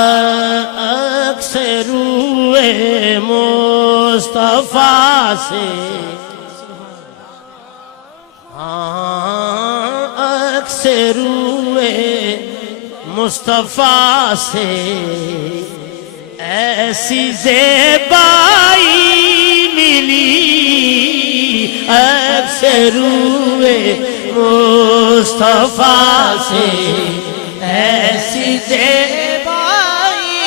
آنکھ سے روئے مصطفیٰ سے، آنکھ سے روئے مصطفیٰ سے، ایسی زیبائی ملی، آنکھ سے روئے مصطفیٰ سے، ایسی زیبائی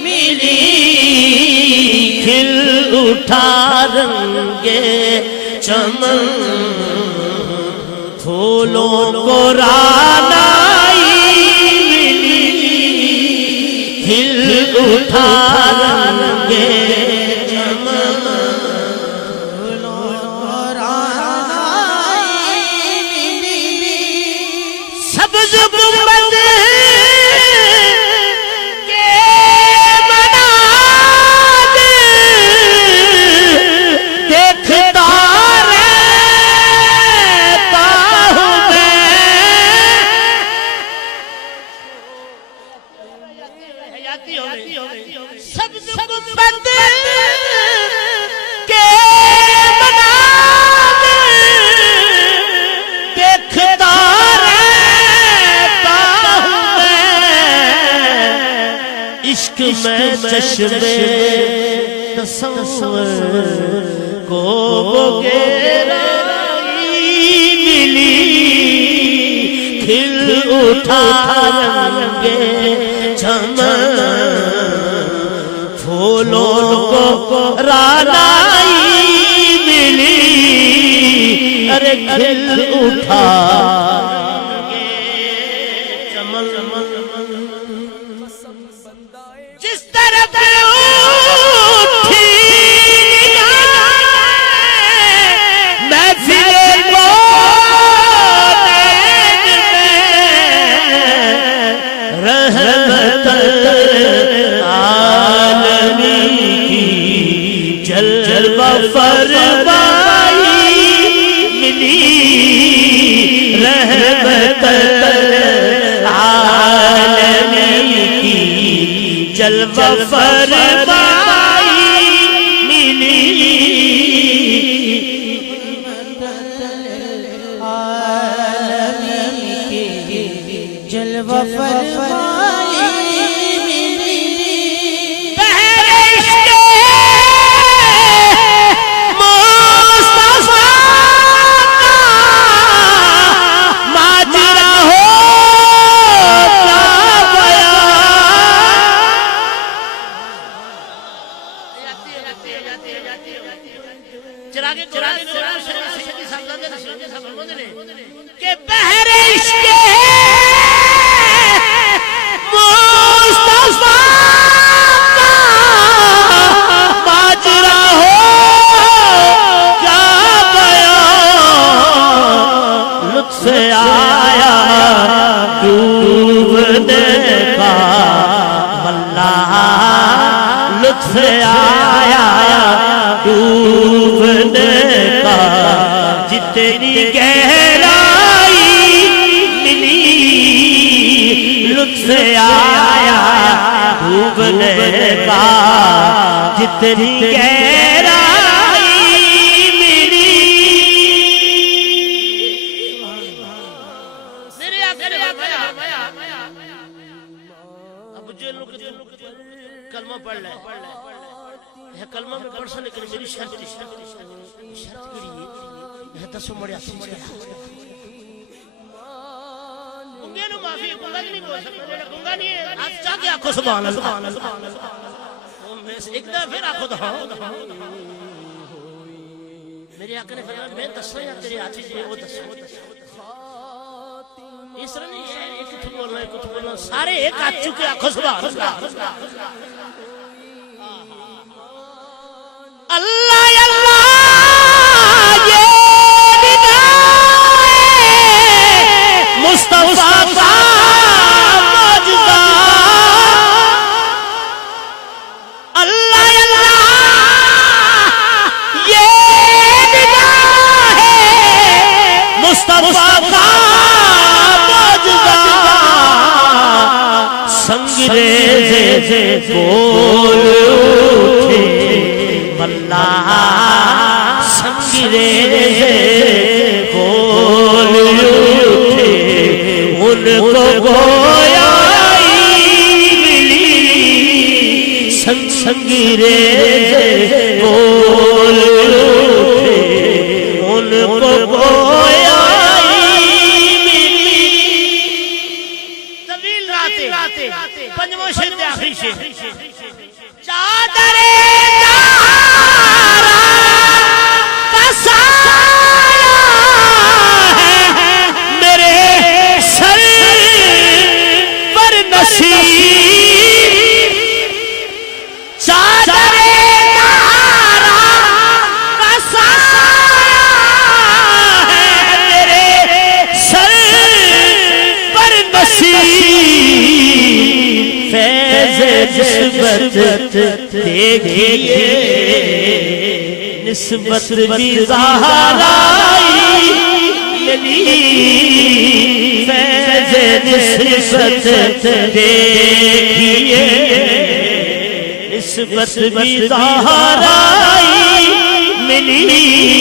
ملی، کھل اٹھا رنگے چمن، پھولوں کو رانائی ملی، کھل اٹھا رنگے چمن، پھولوں کو رانائی ملی، سبز گنبد کے مناظر دیکھتا رہتا ہوں میں، سبز گنبد کے مناظر دیکھتا عشق میں چشمے تصور کو گہرائی ملی، کھل اٹھا رنگے چمن، پھولوں کو رانائی ملی، ارے کھل اٹھا جس طرف اٹھی نگاہیں محفل موت میں، رحمت عالمین کی جلوہ فرمائی ملی، رحمت جلوہ فرمائی ملی، جلوہ فرمائی ملی، بہر عشق مصطفیٰ کا ماجرا ہو کہ بہر عشق مصطفیٰ کا ماجرا ہو کیا بیان، لطف آیا ڈوبنے کا واللہ، لطف آیا ڈوبنے کا، جتنی گہرائی ملی، لطف آیا ڈوبنے کا، جتنی گہرائی ملی، میرے آقا نے فرمایا اب جو لوگ کلمہ پڑھ لے، یہ کلمہ میں پڑھ سا، لیکن میری شرط کری ہے دسو مڑیا گنگے نو معافی، گنگا نہیں بول سکتا، گنگا نہیں ہے، آپ چاہ کے آنکھو سبحان اللہ، ایک دفعہ پھر آنکھو دہاں، میرے آقا نے فرمایا میں دسو یا تیرے ہاتھ سے وہ دسو، اس طرح نہیں ہے ایک کچھ بولنا ایک کچھ بولنا، سارے ایک ہاتھ چکے آنکھو سبحان اللہ، اللہ اللہ یہ ندائے مصطفیٰ کا معجزہ، اللہ اللہ یہ ندائے مصطفیٰ کا معجزہ، سنگ بول اٹھے واللہ سنگریزے بول اٹھے ان کو گویا ملی سنگریزے بول اٹھے ان کو گویا پنجواں شعر آخری شعر چادر دارا کا سایہ ہے میرے سر پر نصیب چادر دارا کا سایہ ہے میرے سر پر نصیب فیض نسبت دیکھئے نسبت بھی زہرائی ملی فیض نسبت دیکھئے نسبت بھی زہرائی ملی